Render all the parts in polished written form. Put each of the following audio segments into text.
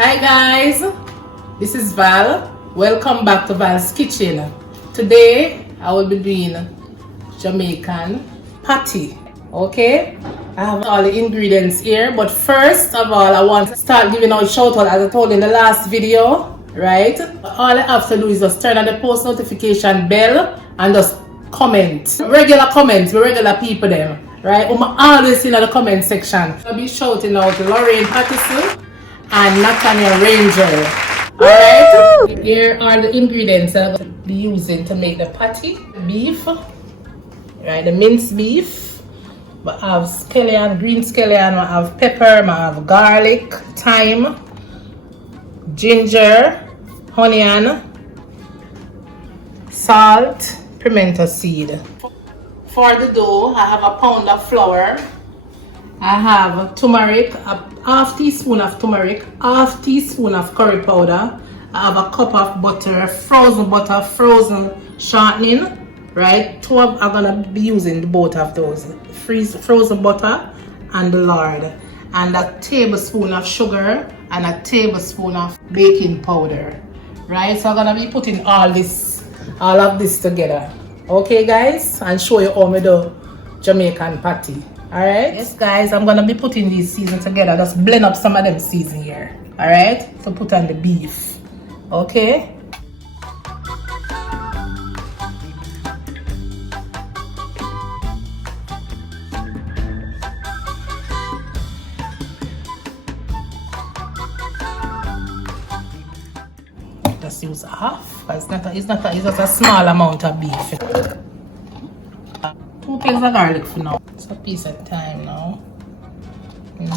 Hi guys, this is Val. Welcome back to Val's Kitchen. Today I will be doing Jamaican patty. Okay, I have all the ingredients here, but first of all I want to start giving out shout out as I told in the last video, right? All I have to do is just turn on the post notification bell and just comment. Regular comments, regular people them, right? I'm always in the comment section. I'll be shouting out Lorraine Patterson and Nathaniel Ranger. Alright, here are the ingredients I'm going to be using to make the patty. Beef, right, the minced beef. I have scallion, green scallion, I have pepper, I have garlic, thyme, ginger, onion, salt, pimento seed. For the dough, I have a pound of flour. I have turmeric, a half teaspoon of turmeric, half teaspoon of curry powder. I have a cup of butter, frozen shortening, right? I'm gonna be using both of those, frozen butter and the lard, and a tablespoon of sugar and a tablespoon of baking powder, right? So I'm gonna be putting all of this together, okay, guys, and show you how I do Jamaican patty. Alright, yes guys, I'm gonna be putting these seasons together. Just blend up some of them season here. Alright, so put on the beef. Okay. Just use half. It's just a small amount of beef. 2 cloves of garlic for now. It's a piece of thyme now. And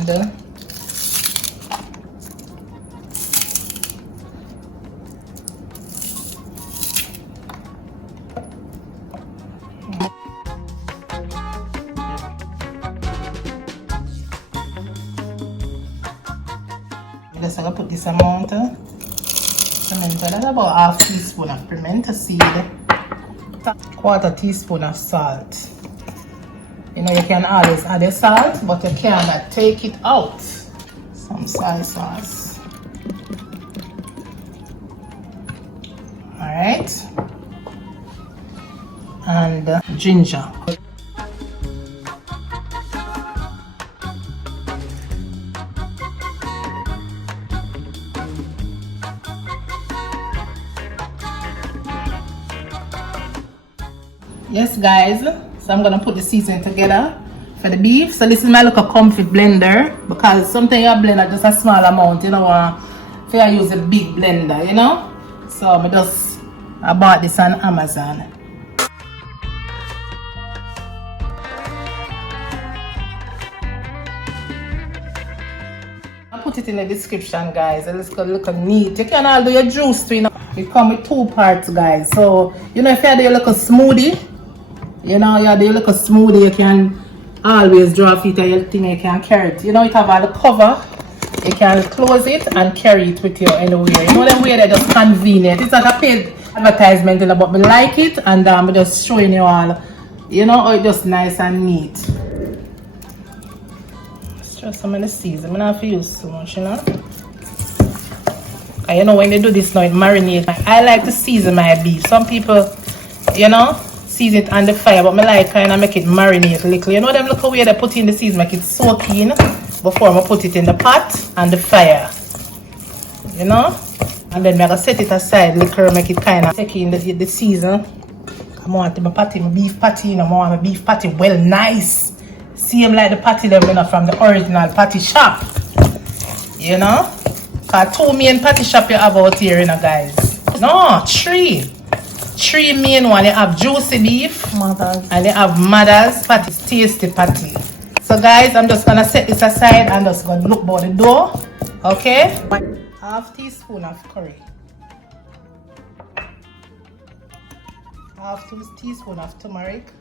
just gonna put this amount of pimento. That's about half teaspoon of pimento seed. 1/4 teaspoon of salt. You know, you can always add the salt, but you cannot take it out. Some soy sauce. Alright. And ginger. Yes guys, so I'm gonna put the seasoning together for the beef. So this is my little comfy blender, because sometimes you blend just a small amount, you know, if you use a big blender, you know. So I bought this on Amazon. I'll put it in the description, guys. It's gonna look neat. You can all do your juice too, you know. It come with 2 parts, guys. So you know, if you do your little smoothie, you know, you do your little smoothie, you can always draw it and you think you can carry it. You know, it have all the cover. You can close it and carry it with you anywhere. You know, them way they're just convenient. It's like a paid advertisement, you know, but I like it, and I'm just showing you all, you know, how it's just nice and neat. Let's try some of the season. I'm not have to use so much, you know. And you know, when they do this now, it marinates. I like to season my beef. Some people, you know, season it on the fire, but I like kind of make it marinate a little. You know them little way they put in the season, make it soak in before I put it in the pot and the fire. You know? And then I'm gonna set it aside little, make it kind of take in the season. I want my beef patty, you know, I want my beef patty well nice. Same like the patty them, you know, from the original patty shop. You know? 2 main patty shop you have out here, you know, guys. No, 3 main one. You have juicy beef, Mother's, and you have Mother's patty, tasty patty. So guys, I'm just gonna set this aside and just gonna look about the dough. Okay, 1/2 teaspoon of curry, 1/2 teaspoon of turmeric,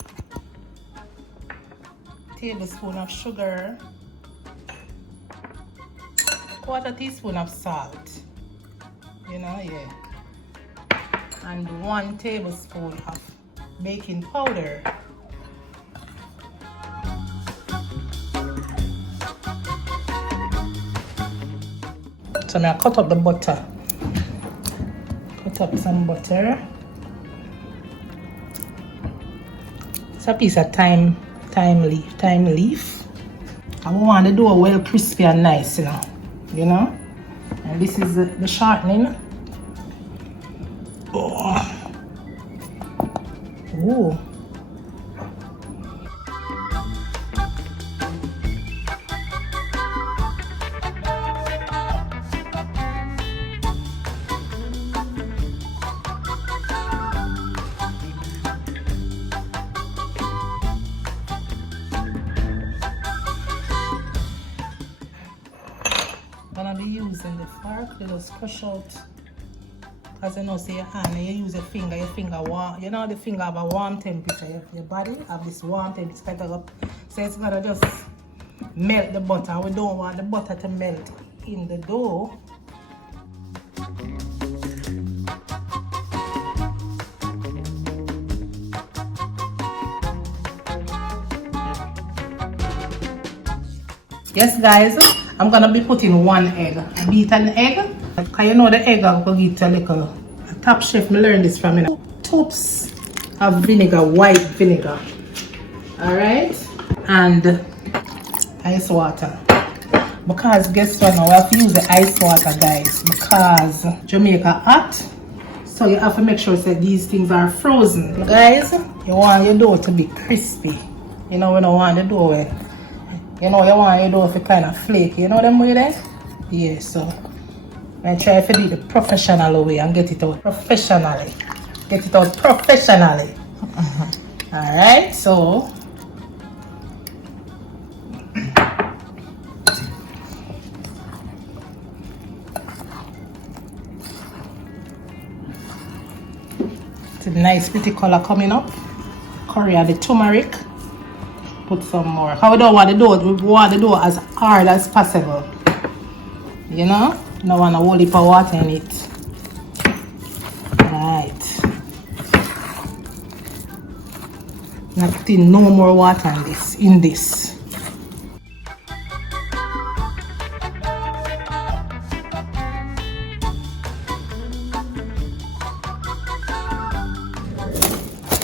tablespoon of sugar, 1/4 teaspoon of salt. You know, yeah. And 1 tablespoon of baking powder. So I'm going to cut up the butter. Cut up some butter. It's a piece of thyme leaf. I want the dough well crispy and nice, you know. And this is the shortening. Oh. Ooh. Gonna be using the fork to just crush out, because you know, say your hand, you use your finger warm. You know, the finger have a warm temperature. Your body have this warm temperature. It's kind of up, so it's gonna just melt the butter. We don't want the butter to melt in the dough. Yes, guys, I'm gonna be putting 1 egg. I beat an egg. Because you know the egg I'm gonna get a little. A top chef, me learned this from 2 tubs of vinegar, white vinegar. Alright? And ice water. Because guess what now? We have to use the ice water, guys. Because Jamaica hot. So you have to make sure that these things are frozen. Guys, you want your dough to be crispy. You know, we don't want the dough. You know, you want your dough to kind of flaky. You know them way there? Yeah, so I try to do the professional way and get it out professionally. Get it out professionally. Alright, so it's a nice pretty color coming up. Curry and the turmeric. Put some more. How we don't want the dough, we want the dough as hard as possible. You know? Don't want a whole heap of water in it. Right. Not putting no more water in this.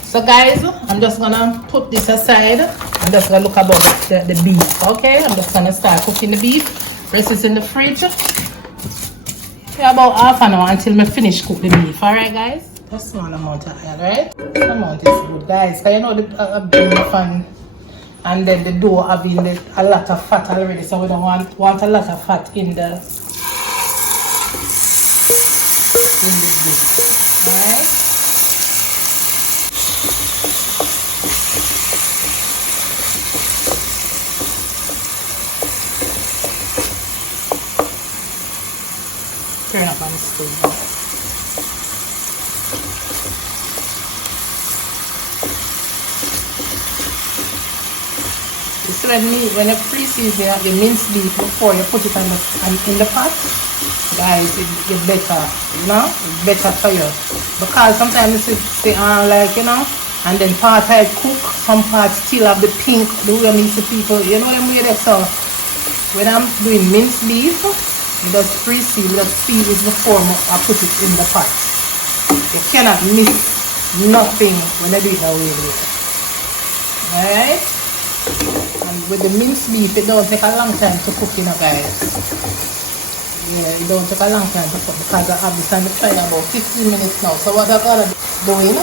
So guys, I'm just gonna put this aside. I'm just gonna look about the beef. Okay, I'm just gonna start cooking the beef. Rest is in the fridge. Yeah, about half an hour until I finish cook the beef. Alright guys? A small amount of oil, right? This amount is good, guys. Because you know the beef and then the dough having a lot of fat already, so we don't want a lot of fat in the beef. Alright? Turn up on the stove. You see when you pre-season the minced beef before you put it in the pot, guys, it's better, you know, it's better for you. Because sometimes it's like, you know, and then part I cook, some parts still have the pink, the way I meet the people, you know them way there. So when I'm doing minced beef, you just pre-seal, just season before I put it in the pot. You cannot miss nothing when I do it that way. Alright? And with the minced beef, it don't take a long time to cook, you know, guys. Yeah, it don't take a long time to cook because I have this on the fire about 15 minutes now. So what I'm gonna do,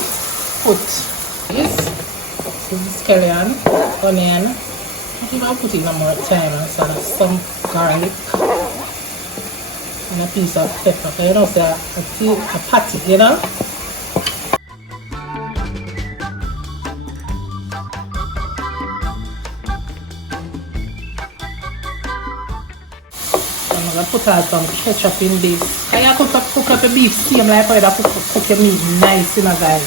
put this scallion, onion. I think I'll put in more time and some garlic. And a piece of pepper, you know, so a patty, you know. I'm gonna put out some ketchup in this. Can you cook up the beef steam like how you cook your meat nice, you know, guys?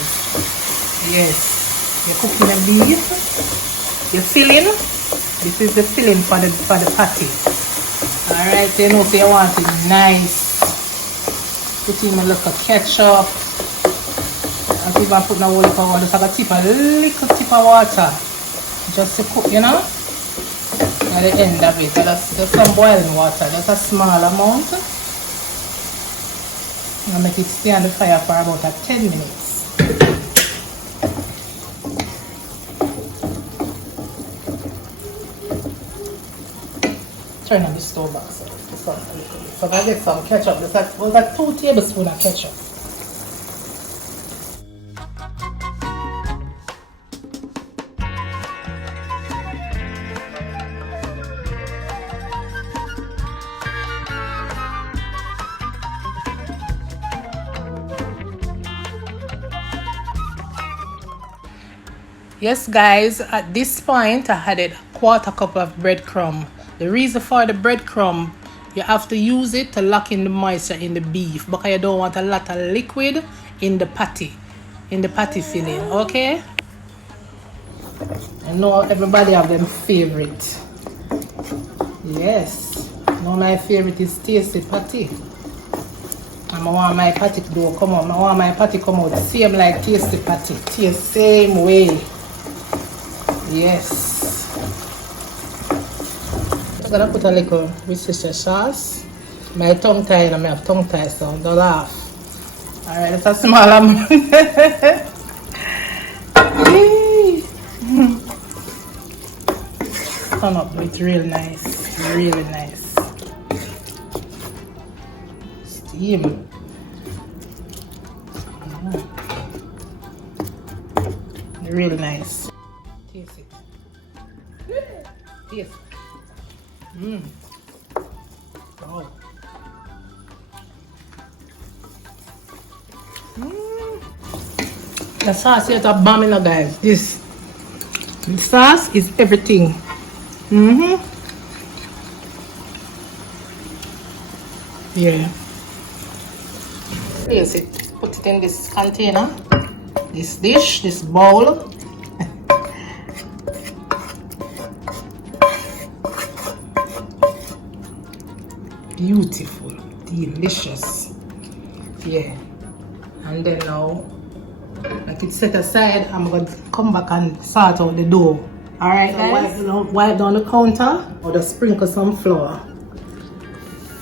Yes. You're cooking the beef. You're filling. This is the filling for the patty. Alright, so you know, so you want it nice. Put in a little ketchup. I think I'm putting a whole heap of water. So I little tip of water. Just to cook, you know? At the end of it. That's just some boiling water. Just a small amount. I'll make it stay on the fire for about 10 minutes. Turn on the stove back so if I get some ketchup, this was like 2 tablespoons of ketchup. Yes guys, at this point I added a 1/4 cup of breadcrumb. The reason for the breadcrumb, you have to use it to lock in the moisture in the beef because you don't want a lot of liquid in the patty filling, okay? I know everybody have them favorite. Yes, now my favorite is tasty patty. And I want my patty to come out. I want my patty come out same like tasty patty. Taste same way. Yes. I'm gonna put a little Worcestershire sauce. My tongue tie, and I have tongue tie, so don't laugh. Alright, it's a small amount. Turn up, it's real nice. Really nice. Steam. Really nice. Taste it. Taste it. Wow. The sauce is a bomb, guys. The sauce is everything. Yeah. Place it. Put it in this container. This dish, this bowl. Beautiful, delicious. Yeah. And then now, like it's set aside, I'm going to come back and sort out the dough. Alright guys? Wipe down the counter or just sprinkle some flour.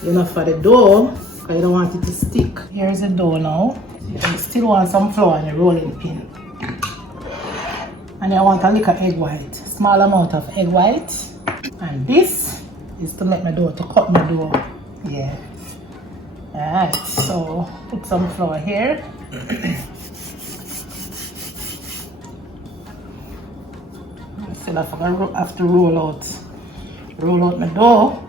Enough for the dough, because you don't want it to stick. Here's the dough now. You still want some flour on the rolling pin. And I want a little egg white. Small amount of egg white. And this is to make my dough, to cut my dough. Yeah. Alright, so put some flour here. Still have to roll out my dough.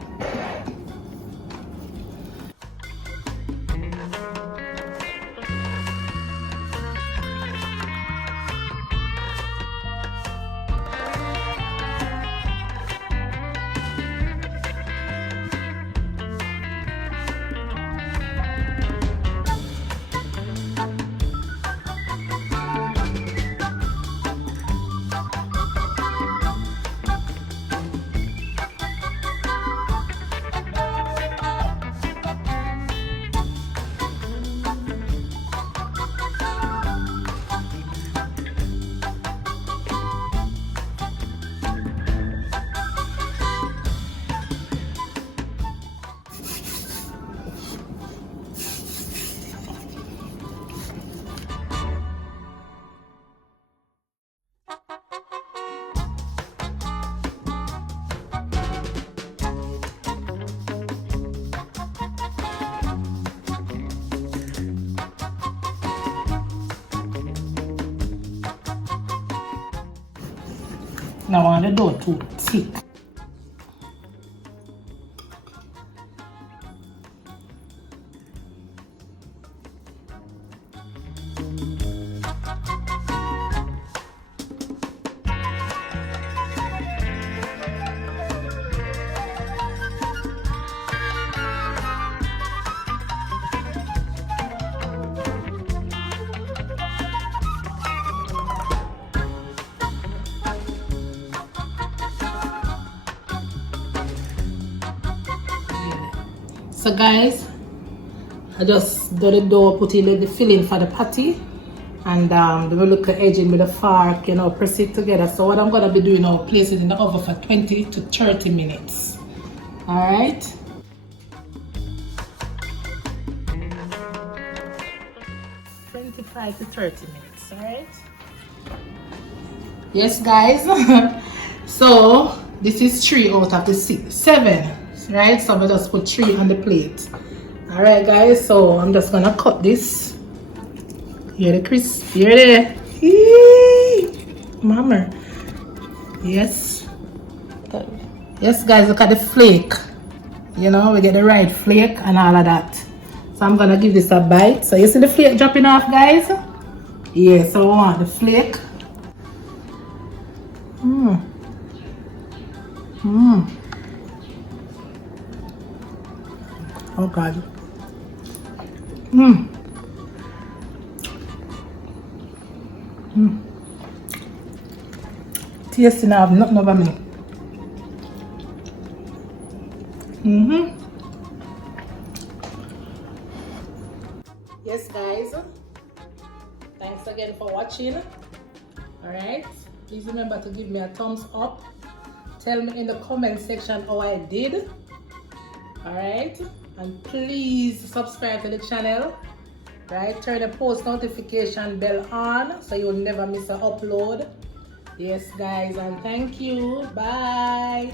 Now I want the dough to thick. So guys, I just do the dough, put in the filling for the patty, and the little edging with a fork, you know, press it together. So what I'm gonna be doing now, place it in the oven for 20 to 30 minutes. All right. 25 to 30 minutes. Alright? Yes, guys. So this is 3 out of the 7. Right? So I just put 3 on the plate. Alright, guys. So I'm just gonna cut this. Hear the crisp? Hear it? Mama. Yes. Yes, guys. Look at the flake. You know, we get the right flake and all of that. So I'm gonna give this a bite. So you see the flake dropping off, guys? Yeah, so I want the flake. Oh God. Tasting now, nothing over me. Yes, guys. Thanks again for watching. Alright. Please remember to give me a thumbs up. Tell me in the comment section how I did. Alright. And please subscribe to the channel. Right. Turn the post notification bell on so you'll never miss an upload. Yes, guys. And thank you. Bye.